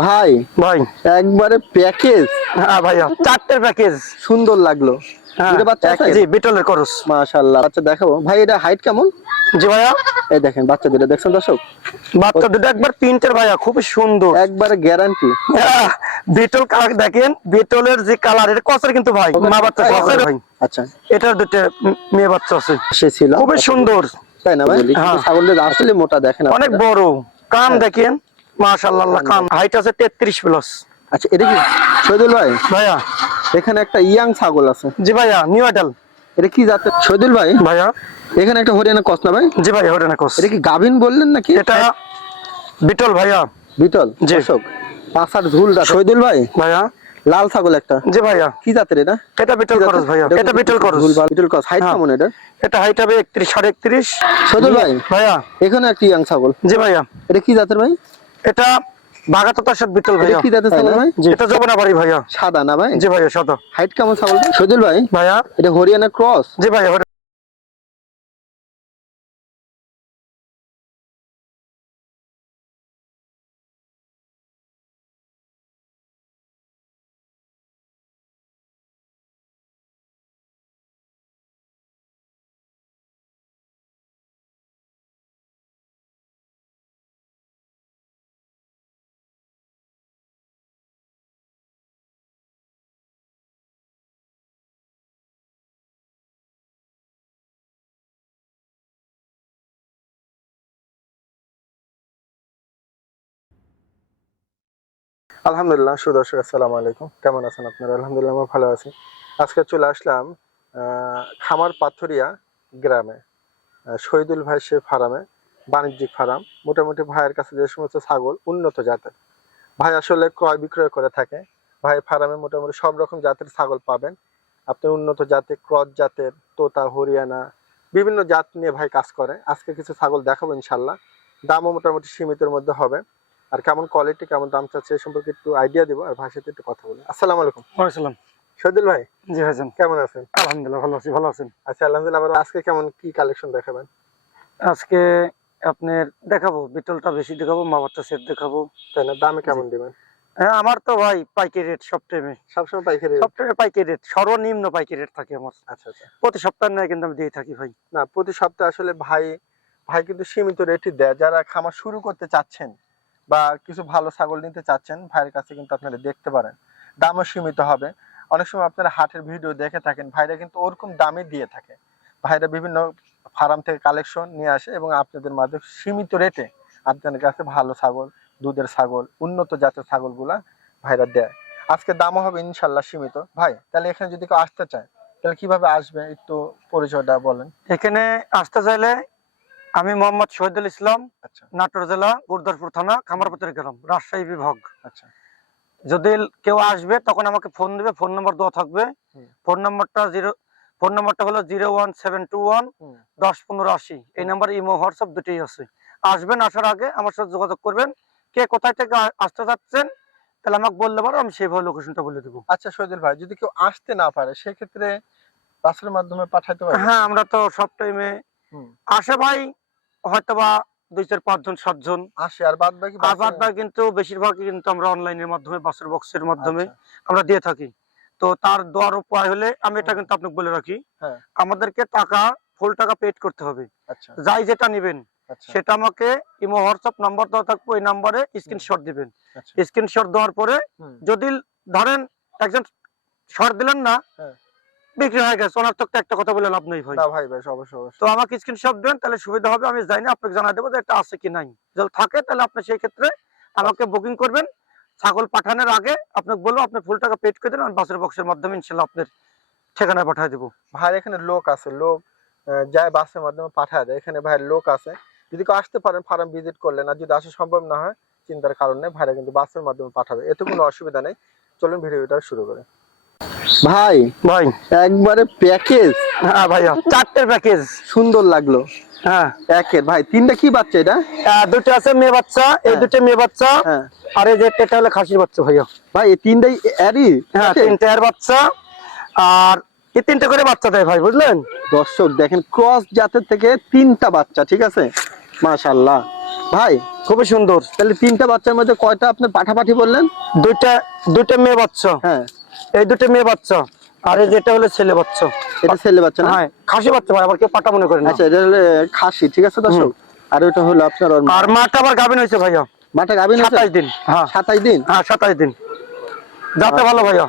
ভাই ভাই। একবারে প্যাকেজ হ্যাঁ ভাইয়া। চারটের প্যাকেজ সুন্দর লাগল। হ্যাঁ বাচ্চা জি বিটলের করস। মাশাআল্লাহ বাচ্চা দেখাবো। ভাই এটা হাইট কেমন? জি ভাইয়া। এই দেখেন বাচ্চা দুটো দেখছেন দর্শক? বাচ্চা দুটো একবার প্রিন্টের ভাইয়া খুবই সুন্দর। একবারে গ্যারান্টি বিটল কালার দেখেন বিটলের যে কালার এটা কসের কিন্তু ভাই মা বাচ্চা কসের? ভাই আচ্ছা। এটার দুটো মেয়ে বাচ্চা আছে। সে ছিল। খুবই সুন্দর। তাই না ভাই? হ্যাঁ। আসলে মোটা দেখেন অনেক বড়। কান দেখেন। মাশাআল্লাহ কান হাইট আছে 33 প্লাস আচ্ছা এটা কি শহীদুল ভাই? ভাইয়া। এখানে একটা ইয়াং ছাগল আছে। জি ভাইয়া নিউ আইডাল এটা কি জাতের? শহীদুল ভাই? ভাইয়া। এখানে একটা হরিয়ানা কস না ভাই? জি ভাইয়া হরিয়ানা কস এটা কি গাভিন বললেন নাকি? এটা বিটল ভাইয়া। বিটল জি। দর্শক পাঁচার ঝুলটা শহীদুল ভাই। ভাইয়া। লাল ছাগল একটা। জি ভাইয়া। কি জাতের এটা? এটা বিটল করস ভাইয়া। এটা বিটল করস। বিটল কস হাইট হ্যাঁ। কেমন এটা? এটা হাইট হবে 31 সাড়ে 31 শহীদুল ভাই? ভাইয়া। এখানে একটা ইয়াং ছাগল। জি ভাইয়া। এটা কি জাতের ভাই? এটা বাগাততার সাথে বিটল ভাইয়া। কি জাতের ছাগল ভাই? জি এটা জবনা বাড়ি ভাইয়া। সাদা না ভাই? জি ভাইয়া সাদা। হাইট কেমন ছাগল ভাই? ভাইয়া। এটা হরিয়ানা ক্রস? জি ভাইয়া আলহামদুলিল্লাহ, সুদর্শক, আসসালামু আলাইকুম। কেমন আছেন আপনারা? আলহামদুলিল্লাহ, আমরা ভালো আছি। আজকে চলে আসলাম খামার পাথরিয়া গ্রামে শহীদুল ভাই সে ফার্মে, বাণিজ্যিক ফার্ম। মোটামুটি ভাইয়ের কাছে যে সমস্ত ছাগল উন্নত জাতের। ভাই আসলে ক্রয় বিক্রয় করে থাকে। ভাই ফার্মে মোটামুটি সব রকম জাতের ছাগল পাবেন। আপনি উন্নত জাতের, ক্রস জাতের, তোতা, হরিয়ানা, বিভিন্ন জাত নিয়ে ভাই কাজ করে। আজকে কিছু ছাগল দেখাবো ইনশাল্লাহ। দামও মোটামুটি সীমিতের মধ্যে হবে। আর কেমন কোয়ালিটি কেমন দাম চাচ্ছে এই সম্পর্কে একটু আইডিয়া দিব আর ভাইয়ের সাথে একটু কথা বলি। আসসালামু আলাইকুম। ওয়ালাইকুম শহীদুল ভাই জি ভাইজান। কেমন আছেন? আলহামদুলিল্লাহ ভালো আছি ভালো আছেন? আচ্ছা আলহামদুলিল্লাহ আবার আজকে কেমন কি কালেকশন দেখাবেন? আজকে আপনার দেখাবো বিটলটা বেশি দেখাবো মা বাচ্চা সেট দেখাবো। তাই না? দামে কেমন দিবেন? হ্যাঁ আমার তো ভাই পাইকারি রেট সব টাইমে সবসময় পাইকারি সব টাইমে পাইকারি রেট সর্বনিম্ন পাইকারি রেট থাকে আমার। আচ্ছা আচ্ছা। প্রতি সপ্তাহে নেয় কিন্তু আমি দিয়ে থাকি ভাই। না প্রতি সপ্তাহে আসলে ভাই ভাই কিন্তু সীমিত রেটই দেয়। যারা খামার শুরু করতে চাচ্ছেন বা কিছু ভালো ছাগল নিতে চাচ্ছেন, ভাইয়ের কাছে কিন্তু আপনারা দেখতে পারেন। দামও সীমিত হবে। অনেক সময় আপনারা হাটের ভিডিও দেখে থাকেন, ভাইরা কিন্তু ওরকম দামে দিয়ে থাকে। ভাইরা বিভিন্ন ফার্ম থেকে কালেকশন নিয়ে আসে এবং আপনাদের মাঝে সীমিত রেটে আপনাদের কাছে ভালো ছাগল, দুধের ছাগল, উন্নত জাতের ছাগলগুলা ভাইরা দেয়। আজকে দামও হবে ইনশাল্লাহ সীমিত। ভাই, তাহলে এখানে যদি কেউ আসতে চায়, তাহলে কীভাবে আসবে? একটু পরিচয়টা বলেন। এখানে আসতে চাইলে আমি মোহাম্মদ শহীদুল ইসলাম আচ্ছা। নাটোর জেলা গুরদাসপুর থানা খামারপত্র গ্রাম রাজশাহী বিভাগ। আচ্ছা। যদি কেউ আসবে তখন আমাকে ফোন দিবে ফোন নাম্বার দেওয়া থাকবে। ফোন নাম্বারটা জিরো ফোন নাম্বারটা হলো zero one seven two one দশ পনেরো আশি। এই নাম্বার ইমো হোয়াটসঅ্যাপ দুটোই আছে। আসবেন আসার আগে আমার সাথে যোগাযোগ করবেন। কে কোথায় থেকে আসতে চাচ্ছেন তাহলে আমাকে বললে পারো আমি সেইভাবে লোকেশনটা বলে দেবো। আচ্ছা শহীদুল ভাই যদি কেউ আসতে না পারে সেক্ষেত্রে বাসের মাধ্যমে পাঠাইতে পারবে হ্যাঁ আমরা তো সব টাইমে। আসে ভাই। হয়তো বা দুই চার পাঁচজন সাতজন আসে আর বাদ বাকি আর বাদ বাকি কিন্তু বেশিরভাগই কিন্তু আমরা অনলাইনের মাধ্যমে বাসের বক্সের মাধ্যমে আচ্ছা, আমরা দিয়ে থাকি। তো তার দেওয়ার উপায় হলে আমি এটা কিন্তু আপনাকে বলে রাখি। হ্যাঁ। আমাদেরকে টাকা ফুল টাকা পেড করতে হবে। আচ্ছা। যাই যেটা নেবেন আচ্ছা। সেটা আমাকে ইমো হোয়াটসঅ্যাপ নাম্বার দেওয়া থাকবে ওই নাম্বারে স্ক্রিনশট দিবেন। স্ক্রিনশট দেওয়ার পরে যদি ধরেন একজন শর্ট দিলেন না হ্যাঁ। বিক্রি হয়ে গেছে। ওনার তো একটা কথা বলে লাভ নেই ভাই। না ভাই ভাই অবশ্যই তো আমাকে স্ক্রিনশট দেন তাহলে সুবিধা হবে। আমি জানি আপনাকে জানাই দেবো যে এটা আছে কি নাই। যদি থাকে তাহলে আপনি সেই ক্ষেত্রে আমাকে বুকিং করবেন। ছাগল পাঠানোর আগে আপনাকে বলব আপনি ফুল টাকা পেড করে দেন আমি বাসের বক্সের মাধ্যমে ইনশাল্লাহ আপনার ঠিকানায় পাঠিয়ে দেবো। ভাইয়ের এখানে লোক আছে লোক যায় বাসের মাধ্যমে পাঠায় দেয়। এখানে ভাইয়ের লোক আছে। যদি কেউ আসতে পারেন ফার্ম ভিজিট করলেন আর যদি আসা সম্ভব না হয় চিন্তার কারণ ভাইরা কিন্তু বাসের মাধ্যমে পাঠাবে। এতে কোনো অসুবিধা নেই। চলুন ভিডিওটা শুরু করে। ভাই ভাই। একবারে প্যাকেজ হ্যাঁ ভাইয়া চারটের প্যাকেজ সুন্দর লাগল। হ্যাঁ। একের ভাই তিনটা কি বাচ্চা এটা? দুটো আছে মেয়ে বাচ্চা এই হ্যাঁ। দুটো মেয়ে বাচ্চা হ্যাঁ। আর এই যে এটা হলো খাসির বাচ্চা ভাইয়া। ভাই এই তিনটাই এরই? হ্যাঁ package? তিনটে আর বাচ্চা আর এই তিনটে করে বাচ্চা দেয় ভাই বুঝলেন? দর্শক দেখেন ক্রস জাতের থেকে তিনটা বাচ্চা ঠিক আছে? মাশাল্লাহ ভাই খুবই সুন্দর। তাহলে তিনটা বাচ্চার মধ্যে কয়টা আপনি পাঠাপাঠি বললেন? দুইটা দুইটা মেয়ে বাচ্চা। হ্যাঁ। এই দুটো মেয়ে বাচ্চা। আর এই যেটা হলো ছেলে বাচ্চা। এটা ছেলে বাচ্চা না? হ্যাঁ খাসি বাচ্চা ভাই আবার কেউ পাটা মনে করেন আচ্ছা এটা হলো খাসি ঠিক আছে দর্শক? আর ওটা হলো আপনার আর মাটা আবার গাভিন হয়েছে ভাইয়া। মাটা গাভিন আছে সাতাইশ দিন। হ্যাঁ। সাতাইশ দিন? হ্যাঁ সাতাইশ দিন। যাতে ভালো ভাইয়া।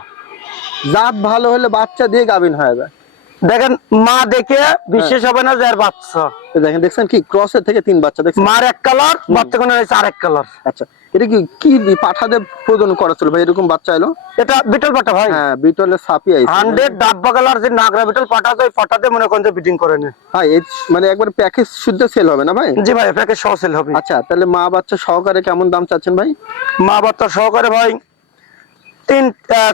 জাত ভালো হলে বাচ্চা দিয়ে গাভিন হয়ে যায়। দেখেন মা দেখে বিশেষ হবে না যে আর বাচ্চা। দেখেন দেখছেন কি? ক্রসের থেকে তিন বাচ্চা দেখছেন? মার এক কালার বাচ্চা কোনো হয়েছে আরেক কালার আচ্ছা। এটা কি কি পাঠাতে প্রদান করেছিল ভাই? এরকম বাচ্চা এলো? এটা বিটল পাটা ভাই। হ্যাঁ বিটলের সাপি আইছে। হান্ড্রেড ডাব্বা কালার যে নাগরা বিটল পাটা আছে ওই পাটাতে মনে করেন যে বিটিং করে নে। ভাই এই মানে একবার প্যাকেজ শুদ্ধ সেল হবে না ভাই? জি ভাই প্যাকেজ সহ সেল হবে। আচ্ছা তাহলে মা বাচ্চা সহকারে কেমন দাম চাচ্ছেন ভাই? মা বাচ্চা সহকারে ভাই তিন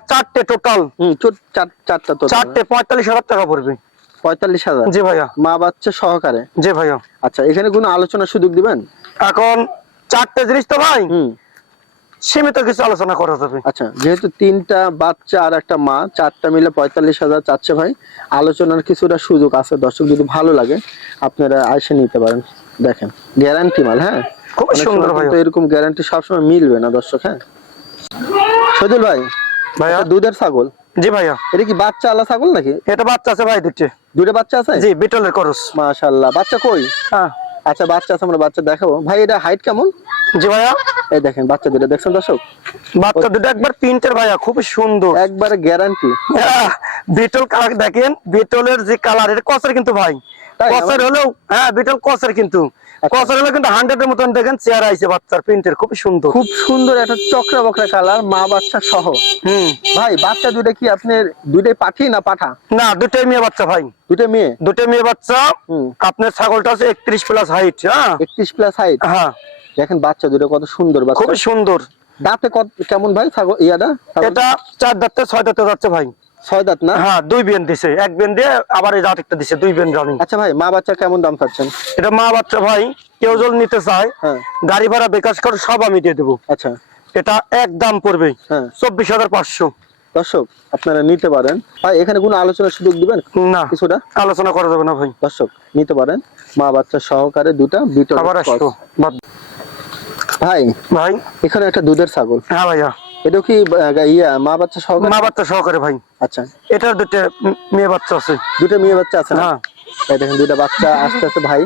চারটে টোটাল হুম চার- চারটা তো চারটে পঁয়তাল্লিশ হাজার টাকা পড়বে। পঁয়তাল্লিশ হাজার? জি ভাইয়া। মা বাচ্চা সহকারে? জি ভাইয়া। আচ্ছা এখানে কোনো আলোচনার সুযোগ দিবেন? এখন চারটে জিনিস তো ভাই। সীমিত কিছু আলোচনা করা যাবে। আচ্ছা যেহেতু তিনটা বাচ্চা আর একটা মা চারটা মিলে পঁয়তাল্লিশ হাজার চাচ্ছে ভাই। আলোচনার কিছুটা সুযোগ আছে দর্শক যদি ভালো লাগে আপনারা আইসে নিতে পারেন। দেখেন গ্যারান্টি মাল হ্যাঁ? খুব সুন্দর কিন্তু এরকম গ্যারান্টি সবসময় মিলবে না দর্শক হ্যাঁ? সজল ভাই ভাইয়া? দুধের ছাগল? জি ভাইয়া। এটা কি বাচ্চা আলা ছাগল নাকি? এটা বাচ্চা আছে ভাই দুটো দুটো বাচ্চা আছে? জি বিটলের করস। মাশাআল্লাহ। বাচ্চা কই? হ্যাঁ। আচ্ছা বাচ্চা আছে আমরা বাচ্চা দেখাবো। ভাই এটা হাইট কেমন? জি ভাইয়া। এই দেখেন বাচ্চা দুটো দেখছেন দর্শক? বাচ্চা দুটো একবার প্রিন্টের ভাইয়া খুব সুন্দর। একবার গ্যারান্টি বিটল কালার দেখেন বিটলের যে কালার এটা কসের কিন্তু ভাই? কসের হলেও হ্যাঁ বিটল কসের কিন্তু। আচ্ছা। হলেও কিন্তু হান্ড্রেড এর মতন দেখেন চেয়ার আইছে বাচ্চার প্রিন্টের খুবই সুন্দর। খুব সুন্দর একটা চক্রা বকরা কালার মা বাচ্চা সহ। হুম। ভাই বাচ্চা দুটো কি আপনি দুটোই পাঠি না পাঠা? না দুটোই মেয়ে বাচ্চা ভাই। দুটো মেয়ে? দুটো মেয়ে বাচ্চা। আপনার ছাগলটা আছে একত্রিশ প্লাস হাইট হ্যাঁ? একত্রিশ প্লাস হাইট হ্যাঁ। দেখেন বাচ্চা দুটো কত সুন্দর বাচ্চা। খুবই সুন্দর। দাঁতে কেমন ভাই ছাগল ইয়াটা? ছাগল? এটা চার দাঁতে ছয় দাঁতে যাচ্ছে ভাই। ছয় দাঁত না? হ্যাঁ দুই বেন দিছে। এক বেন দিয়ে আবার এই দিছে দুই বেন রানিং। আচ্ছা ভাই মা বাচ্চা কেমন দাম চাচ্ছেন? এটা মা বাচ্চা ভাই কেউ নিতে চায় হ্যাঁ। গাড়ি ভাড়া বিকাশ করে সব আমি দিয়ে দেবো। আচ্ছা। এটা এক দাম পড়বে হ্যাঁ। চব্বিশ হাজার পাঁচশো। দর্শক আপনারা নিতে পারেন। ভাই এখানে কোনো আলোচনার সুযোগ দিবেন? না। কিছুটা? আলোচনা করা যাবে না ভাই। দর্শক নিতে পারেন। মা বাচ্চা সহকারে দুটা আবার ভাই ভাই। এখানে একটা দুধের ছাগল। হ্যাঁ ভাইয়া। এটা কি ইয়া মা বাচ্চা সহকারে? মা বাচ্চা সহকারে ভাই। আচ্ছা। এটার দুটো মেয়ে বাচ্চা আছে। দুটো মেয়ে বাচ্চা আছে হ্যাঁ। এই দেখেন দুটা বাচ্চা আসতে আসতে ভাই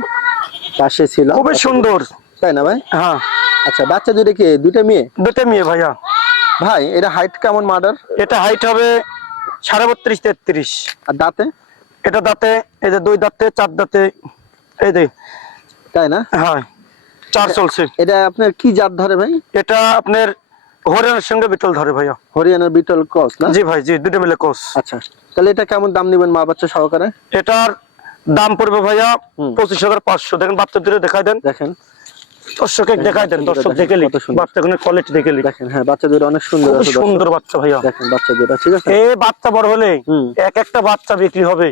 পাশে ছিল। খুবই সুন্দর। তাই না ভাই? হ্যাঁ। আচ্ছা বাচ্চা দুটো কি দুটো মেয়ে? দুটো মেয়ে ভাইয়া। ভাই এটা হাইট কেমন মাদার? এটা হাইট হবে সাড়ে বত্রিশ তেত্রিশ। আর দাঁতে? এটা দাঁতে এই যে দুই দাঁতে চার দাঁতে এই যে। তাই না? হ্যাঁ। চার চলছে। এটা আপনার কি জাত ধরে ভাই? এটা আপনার হরিয়ানার সঙ্গে বিটল ধরে ভাইয়া। হরিয়ানার বিটল ক্রস না? জি ভাই জি দুটো মিলে আচ্ছা তাহলে এটা কেমন দাম নেবেন মা বাচ্চা সহকারে? এটার দাম পড়বে ভাইয়া পঁচিশ হাজার পাঁচশো। দেখেন বাচ্চা দূরে দেখাই দেন। দেখেন। দর্শকে দেখাই দেন দর্শক দেখে। বাচ্চাগুলোর কোয়ালিটি দেখে দেখেন হ্যাঁ বাচ্চা দুটো অনেক সুন্দর। সুন্দর বাচ্চা ভাইয়া। দেখেন বাচ্চা দুটো ঠিক আছে? এই বাচ্চা বড় হলে এক একটা বাচ্চা বিক্রি হবে।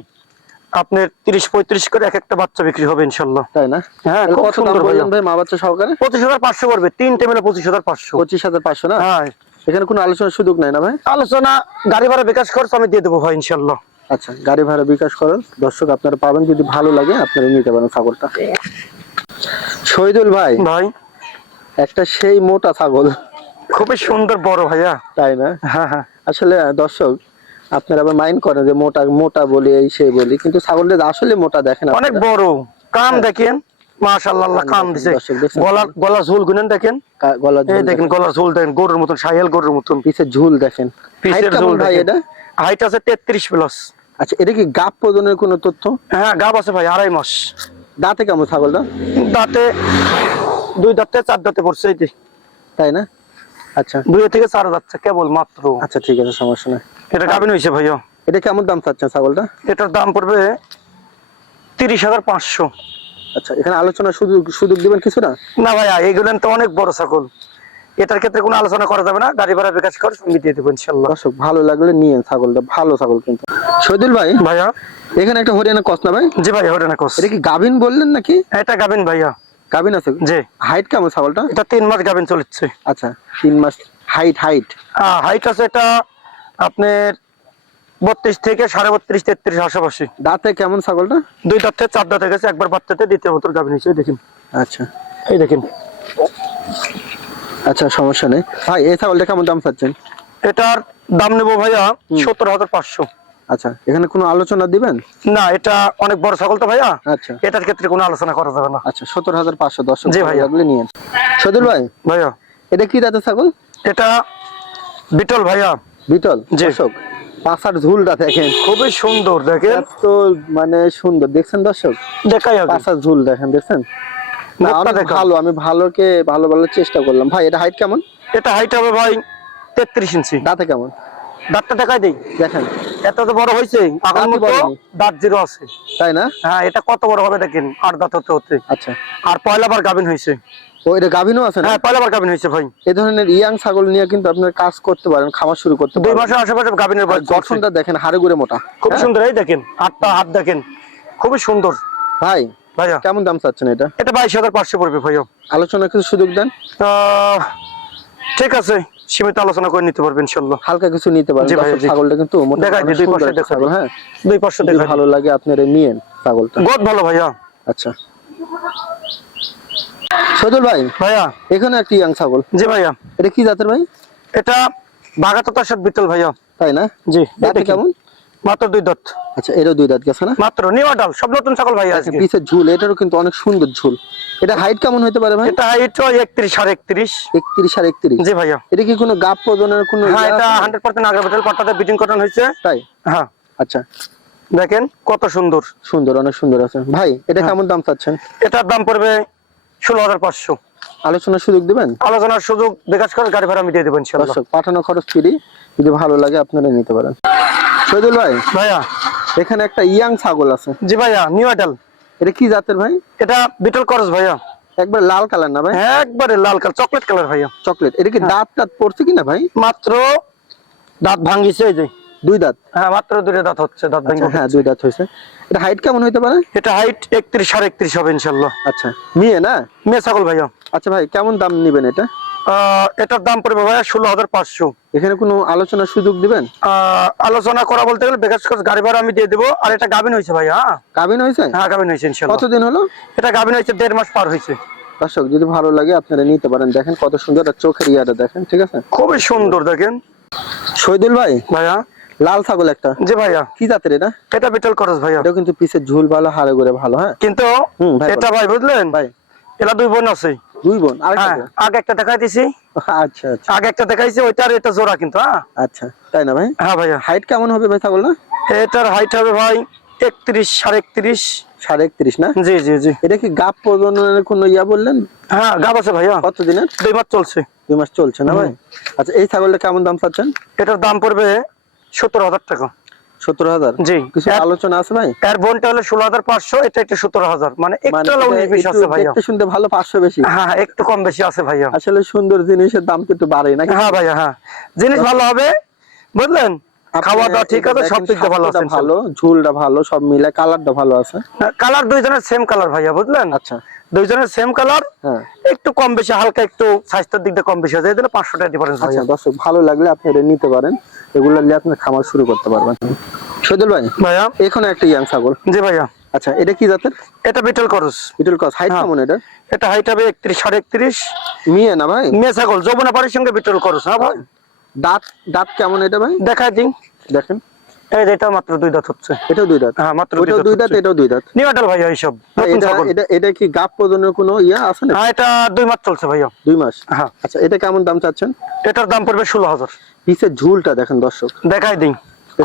আপনার তিরিশ পঁয়ত্রিশ করে এক একটা বাচ্চা বিক্রি হবে ইনশাল্লাহ। তাই না? হ্যাঁ খুব কত সুন্দর ভাই মা বাচ্চা সহকারে? পঁচিশ হাজার পাঁচশো পড়বে তিনটে মিলে পঁচিশ হাজার পাঁচশো। পঁচিশ হাজার পাঁচশো না? হ্যাঁ। এখানে কোনো আলোচনার সুযোগ নাই না ভাই? আলোচনা গাড়ি ভাড়া বিকাশ খরচ আমি দিয়ে দেবো ভাই ইনশাল্লাহ। আচ্ছা গাড়ি ভাড়া বিকাশ করেন দর্শক আপনারা পাবেন যদি ভালো লাগে আপনারা নিতে পারেন ছাগলটা। শহীদুল ভাই ভাই। একটা সেই মোটা ছাগল। খুবই সুন্দর বড় ভাইয়া। তাই না? হ্যাঁ হ্যাঁ। আসলে দর্শক আপনারা আবার মাইন্ড করেন যে মোটা মোটা বলি এই সেই বলি কিন্তু ছাগলটা আসলে মোটা দেখেন অনেক বড়। দেখেন। মাশাআল্লাহ কান দিছে। দেখেন, ঝুল গুনেন দেখেন। কা- এই দেখেন গলার ঝুল দেখেন। গরুর মতন সাইয়াল গরুর মতন। পিছের ঝুল দেখেন। পিছের ঝুল ভাই এটা? হাইট আছে তেত্রিশ প্লাস আচ্ছা এটা কি গাপ প্রজনের কোনো তথ্য? হ্যাঁ গাব আছে ভাই আড়াই মাস। দাঁতে কেমন ছাগলটা? দাঁতে দুই দাঁতে চার দাঁতে পড়ছে এই তাই না? আচ্ছা। দুই হাজার থেকে চার যাচ্ছে কেবল মাত্র। আচ্ছা ঠিক আছে সমস্যা নাই। এটা গাবিন হয়েছে ভাইয়া। এটা কেমন দাম চাচ্ছেন ছাগলটা? এটার দাম পড়বে তিরিশ হাজার পাঁচশো। আচ্ছা এখানে আলোচনা সুযোগ সুযোগ দিবেন কিছু না না ভাইয়া তো অনেক বড় ছাগল। এটার ক্ষেত্রে কোনো আলোচনা করা যাবে না গাড়ি ভাড়া বিকাশ করে সঙ্গে দিয়ে দেবো ইনশাল্লাহ। দর্শক ভালো লাগলে নিয়ে ছাগলটা ভালো ছাগল কিন্তু। শহীদুল ভাই ভাইয়া? এখানে একটা হরিয়ানা কস না ভাই? জি ভাই হরিয়ানা কোচ এটা কি গাভিন বললেন নাকি? এটা গাবিন ভাইয়া। গাভিন আছে? জি। হাইট কেমন ছাগলটা এটা তিন মাস গাবিন চলছে। আচ্ছা তিন মাস হাইট হাইট হাইট আছে এটা আপনার বত্রিশ থেকে সাড়ে বত্রিশ তেত্রিশ আশেপাশে। দাঁতে কেমন ছাগলটা? দুই দাঁত চার দাঁতে গেছে একবার বাচ্চাতে দ্বিতীয় গাবিন হয়েছে এই দেখেন। আচ্ছা। এই দেখেন। আচ্ছা সমস্যা নেই। ভাই এই ছাগলটা কেমন দাম চাচ্ছেন? এটার দাম নেব ভাইয়া সত্তর হাজার পাঁচশো। আচ্ছা এখানে কোনো আলোচনা দিবেন? না এটা অনেক বড় ছাগল তো ভাইয়া। আচ্ছা। এটার ক্ষেত্রে কোনো আলোচনা করা যাবে না। আচ্ছা সত্তর হাজার পাঁচশো দশ জি ভাইয়া। লাগলে নিয়েন সদুল ভাই ভাইয়া। এটা কি দাঁতের ছাগল? এটা বিটল ভাইয়া। বিটল জি। দর্শক পাশার ঝুলটা দেখেন। খুবই সুন্দর দেখেন। এত মানে সুন্দর দেখছেন দর্শক? দেখাই পাশার ঝুল দেখেন দেখছেন? না অনেক ভালো আমি ভালোকে ভালো ভালো চেষ্টা করলাম। ভাই এটা হাইট কেমন? এটা হাইট হবে ভাই তেত্রিশ ইঞ্চি। দাঁতে কেমন? দাঁতটা দেখাই দেই। দেখেন এত তো বড় হয়েছে এখন মতো দাঁত জিরো আছে। তাই না? হ্যাঁ এটা কত বড় হবে দেখেন আট দাঁত হতে হতে। আচ্ছা। আর পয়লা বার গাভিন হয়েছে ও এটা গাভিনও আছে হ্যাঁ গাভিন হয়েছে ভাই। এই ধরনের ইয়াং ছাগল নিয়ে কিন্তু আপনার কাজ করতে পারেন খামার শুরু করতে দুই মাসের আশেপাশে গাভিনের বয়স গঠনটা দেখেন হাড়ে গুড়ে মোটা। খুব হ্যাঁ? সুন্দর এই দেখেন হাতটা হাত দেখেন খুবই সুন্দর। ভাই ভাইয়া। কেমন দাম চাচ্ছেন এটা? এটা বাইশ হাজার পাঁচশো পড়বে ভাইয়া। আলোচনা কিছু সুযোগ দেন। আহ, ঠিক আছে। সীমিত আলোচনা করে নিতে পারবেন ইনশাল্লাহ হালকা কিছু নিতে জি। ছাগলটা কিন্তু মোটামুটি দুই পাশে দেখাবো হ্যাঁ? দুই পাশে দেখা ভালো লাগে আপনারা নিয়েন ছাগলটা। বহুত ভালো ভাইয়া। আচ্ছা। সজল ভাই ভাইয়া। এখানে একটি ইয়াং ছাগল। জি ভাইয়া। এটা কি জাতের ভাই? এটা বাগাততার সাথে বিটল ভাইয়া। তাই না? জি এটা কেমন? মাত্র দুই দাঁত। আচ্ছা এরও দুই দাঁত গেছে না? মাত্র সব নতুন আচ্ছা আজকে। ঝুল এটারও কিন্তু অনেক সুন্দর ঝুল। এটা হাইট কেমন হতে পারে ভাই? এটা হাইট আর জি ভাইয়া। এটা কি কোনো গাপ প্রজনের কোনো হ্যাঁ এটা আছে? Hundred percent Agra beating cotton হয়েছে। তাই? হ্যাঁ। আচ্ছা। দেখেন কত সুন্দর। সুন্দর অনেক সুন্দর আছে। ভাই এটা হ্যাঁ। কেমন দাম চাচ্ছেন? এটার দাম পড়বে ষোলো হাজার পাঁচশো। আলোচনার সুযোগ দিবেন? আলোচনার সুযোগ বিকাশ করে গাড়ি ভাড়া আমি দিয়ে দেবো পাঠানো খরচ ফ্রি যদি ভালো লাগে আপনারা নিতে পারেন। শহীদুল ভাই? ভাইয়া। এখানে একটা ইয়াং ছাগল আছে। জি ভাইয়া নিউ এটা কি জাতের ভাই? এটা বিটল করস ভাইয়া। একবার লাল কালার না ভাই? একবারে লাল কালার চকলেট কালার ভাইয়া। চকলেট এটা কি হ্যাঁ। দাঁত পড়ছে কিনা ভাই? মাত্র দাঁত ভাঙ্গিছে এই যে। দুই দাঁত? হ্যাঁ মাত্র দুটো দাঁত হচ্ছে দাঁত আচ্ছা, হ্যাঁ দুই দাঁত হয়েছে। এটা হাইট কেমন হইতে পারে? এটা হাইট একত্রিশ সাড়ে একত্রিশ হবে ইনশাল্লাহ। আচ্ছা। নিয়ে না? মেয়ে ছাগল ভাইয়া। আচ্ছা ভাই কেমন দাম নিবেন এটা? এটার দাম পড়বে ভাইয়া ষোলো হাজার পাঁচশো। এখানে কোনো আলোচনার সুযোগ দিবেন? আলোচনা করা বলতে গেলে বেকার খরচ গাড়ি ভাড়া আমি দিয়ে দেবো। আর এটা গাভিন হয়েছে ভাইয়া হ্যাঁ। কাবিন হয়েছে? হ্যাঁ গাভিন হয়েছে কতদিন হলো? এটা গাভিন হয়েছে দেড় মাস পার হয়েছে। দর্শক যদি ভালো লাগে আপনারা নিতে পারেন। দেখেন কত সুন্দর চোখের ইয়াটা দেখেন ঠিক আছে? খুবই সুন্দর দেখেন। শহীদুল ভাই ভাইয়া। লাল ছাগল একটা। জি ভাইয়া। কি জাতের এটা? এটা বিটল খরচ ভাইয়া। এটাও কিন্তু পিছের ঝুল ভালো হাড়ে করে ভালো হ্যাঁ? কিন্তু এটা ভাই বুঝলেন? ভাই। এটা দুই বোন আছে। দুই বোন হ্যাঁ বোন? আগে একটা দেখাই দিছি আচ্ছা আচ্ছা। আগে একটা দেখাইছি ওইটার এটা জোড়া কিন্তু হ্যাঁ। আচ্ছা তাই না ভাই? হ্যাঁ ভাইয়া। হাইট কেমন হবে ভাই ছাগল না এটার হাইট হবে ভাই একত্রিশ সাড়ে একত্রিশ। সাড়ে একত্রিশ না? জি জি জি। এটা কি গাপ প্রজননের কোনো ইয়া বললেন? হ্যাঁ গাব আছে ভাইয়া। কত দিনের দুই মাস চলছে। দুই মাস চলছে না ভাই? আচ্ছা এই ছাগলটা কেমন দাম চাচ্ছেন? এটার দাম পড়বে সত্তর হাজার টাকা। সত্তর হাজার? জি। কিছু আলোচনা আছে ভাই? এর বোনটা হলো ষোলো হাজার পাঁচশো এটা একটু সত্তর হাজার। মানে মানে একটু উনিশ এটা বিশ একটু আছে ভাইয়া। দেখতে শুনতে ভালো পাঁচশো বেশি। হ্যাঁ হ্যাঁ, একটু কম বেশি আছে ভাইয়া। আসলে সুন্দর জিনিসের দাম তো একটু বাড়ে নাকি? হ্যাঁ ভাইয়া হ্যাঁ। জিনিস ভালো হবে বুঝলেন? খাওয়া দাওয়া ঠিক আছে সব ভালো আছে ভালো ঝুলটা ভালো সব মিলে কালারটা ভালো আছে। কালার দুইজনের সেম কালার ভাইয়া বুঝলেন? আচ্ছা। দুইজনের সেম কালার হ্যাঁ। একটু কম বেশি হালকা একটু স্বাস্থ্যের দিক দিয়ে কম বেশি আছে। পাঁচশো টাকা ডিফারেন্স আচ্ছা দর্শক ভালো লাগলে আপনি এটা নিতে পারেন। এগুলো নিয়ে আপনি খামার শুরু করতে পারবেন। সজল ভাই ভাইয়া? এখানে একটা ইয়াং ছাগল। জি ভাইয়া। আচ্ছা এটা কি জাতের? এটা বিটল করস। বিটল কস হাইট হ্যাঁ। কেমন এটা এটা হাইট হবে একত্রিশ সাড়ে একত্রিশ। মিয়ে না ভাই? মেয়ে ছাগল। যৌবনা বাড়ির সঙ্গে বিটল করস হ্যাঁ ভাই? দাঁত দাঁত কেমন এটা ভাই? দেখাই দিন দেখেন। এই এটা মাত্র দুই দাঁত হচ্ছে। এটাও দুই দাঁত? হ্যাঁ মাত্র এটাও দুই দাঁত এটাও দুই দাঁত? নিউটাল ভাইয়া এইসব এটা কি গাপ কোনো ইয়া আছে না হ্যাঁ এটা দুই মাস চলছে ভাইয়া। দুই মাস? হ্যাঁ। আচ্ছা এটা কেমন দাম চাচ্ছেন? এটার দাম পড়বে ষোলো হাজার। পিসের ঝুলটা দেখেন দর্শক। দেখাই দিন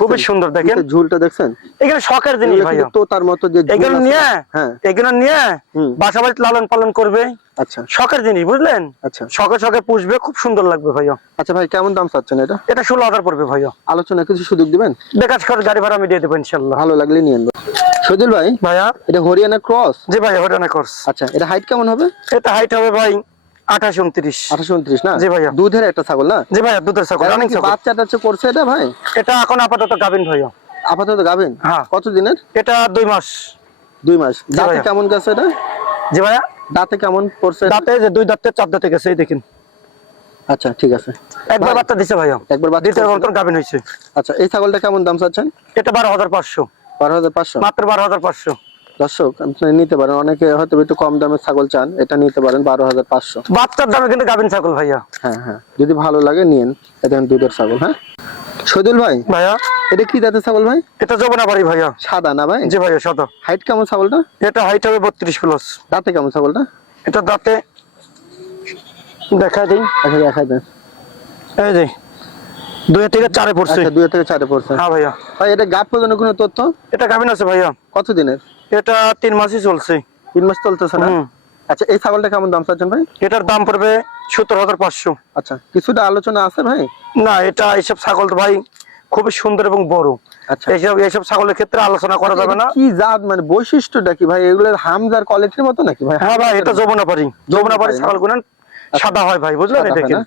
খুবই সুন্দর দেখেন। ঝুলটা দেখছেন? এখানে শখের জিনিস ভাইয়া। কিন্তু তোতার মতো যে এগুলো নিয়ে হ্যাঁ। এগুলো নিয়ে হুম। বাসা বাড়িতে লালন পালন করবে। আচ্ছা। শখের জিনিস বুঝলেন? আচ্ছা। শখে শখে পুষবে খুব সুন্দর লাগবে ভাইয়া। আচ্ছা ভাই কেমন দাম চাচ্ছেন এটা? এটা ষোলো হাজার পড়বে ভাইয়া। আলোচনা কিছু সুযোগ দিবেন? বেকার খরচ গাড়ি ভাড়া আমি দিয়ে দেবো ইনশাল্লাহ। ভালো লাগলে নিয়ে নেব। সজল ভাই ভাইয়া? এটা হরিয়ানা ক্রস জি ভাইয়া হরিয়ানা কোর্স আচ্ছা এটা হাইট কেমন হবে? এটা হাইট হবে ভাই আঠাশ উনত্রিশ। আঠাশো উনত্রিশ না? জি ভাইয়া। দুধের একটা ছাগল না? জি ভাইয়া দুধের ছাগল রানিং বাচ্চা টাচ্চা করছে এটা ভাই? এটা এখন আপাতত গাভিন ভাইয়া। আপাতত গাবেন হ্যাঁ। কত দিনের? এটা দুই মাস। দুই মাস। দাঁতে কেমন গেছে এটা? জি ভাইয়া। দাঁতে কেমন পড়ছে? দাঁতে যে দুই দাঁতে চার দাঁতে গেছে এই দেখেন। আচ্ছা ঠিক আছে। একবার বাচ্চা দিছে ভাইয়া। একবার বাচ্চা দ্বিতীয় মতন হয়েছে আচ্ছা এই ছাগলটা কেমন দাম চাচ্ছেন? এটা বারো হাজার পাঁচশো। বারো হাজার পাঁচশো? মাত্র বারো হাজার পাঁচশো। দর্শক আপনি নিতে পারেন। অনেকে হয়তো একটু কম দামে ছাগল চান এটা নিতে পারেন বারো হাজার পাঁচশো। বাচ্চার দামে কিন্তু গাভিন ছাগল ভাইয়া। হ্যাঁ হ্যাঁ। যদি ভালো লাগে নিন এটা দুধের ছাগল হ্যাঁ? শহীদুল ভাই ভাইয়া। এটা কি জাতের ছাগল ভাই? এটা যাব বাড়ি ভাইয়া। সাদা না ভাই? জি ভাইয়া শত হাইট কেমন ছাগলটা? এটা হাইট হবে বত্রিশ প্লাস দাঁতে কেমন ছাগলটা? এটা দাঁতে দেখা দিই। আচ্ছা দেখাই দেন। এই যে দুই থেকে চারে পড়ছে। আচ্ছা দুই থেকে চারে পড়ছে। হ্যাঁ ভাইয়া। ভাই এটা গাপ পর্যন্ত কোনো তথ্য? এটা গাভিন আছে ভাইয়া। কত দিনের এটা তিন মাসই চলছে। তিন মাস চলতেছে না? আচ্ছা এই ছাগলটা কেমন দাম চাচ্ছেন ভাই? এটার দাম পড়বে সত্তর হাজার পাঁচশো। আচ্ছা কিছুটা আলোচনা আছে ভাই? না এটা এইসব ছাগল তো ভাই খুবই সুন্দর এবং বড়। আচ্ছা। এইসব এইসব ছাগলের ক্ষেত্রে আলোচনা করা যাবে না। কি জাত মানে বৈশিষ্ট্যটা কি ভাই? এগুলোর হামজার কোয়ালিটির মতো নাকি ভাই? হ্যাঁ ভাই এটা যমুনা পারি যমুনা পারি ছাগল গুনেন সাদা হয় ভাই বুঝলেন? দেখেন?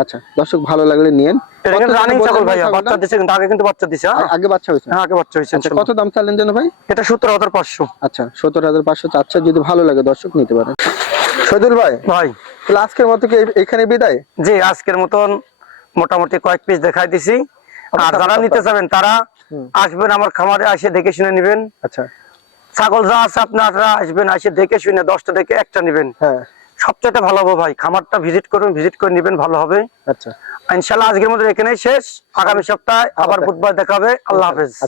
আচ্ছা দর্শক ভালো লাগলে নিয়েন। এটা কিন্তু কত রানিং ছাগল ভাই বাচ্চা দিছে কিন্তু আগে কিন্তু বাচ্চা দিছে? আগে বাচ্চা হয়েছে? হ্যাঁ আগে বাচ্চা হয়েছে আচ্ছা কত দাম চাইলেন যেন ভাই? এটা সত্তর হাজার পাঁচশো। আচ্ছা সত্তর হাজার পাঁচশো চাচ্ছে যদি ভালো লাগে দর্শক নিতে পারেন সদুল ভাই ভাই। তাহলে আজকের মতো কি এখানে বিদায়? জি আজকের মতন মোটামুটি কয়েক পিস দেখাই দিছি। আর যারা নিতে চাবেন তারা আসবেন আমার খামারে এসে দেখে শুনে নেবেন। আচ্ছা। ছাগল যা আছে আপনারা আসবেন এসে দেখে শুনে দশটা দেখে একটা নেবেন। হ্যাঁ। সবচেয়ে ভালো হব ভাই। খামারটা ভিজিট করুন ভিজিট করে নেবেন ভালো হবে। আচ্ছা। ইনশাল্লাহ আজকের মধ্যে এখানেই শেষ। আগামী সপ্তাহে আবার বুধবার বুধবার দেখাবে আল্লাহ হাফেজ। আচ্ছা।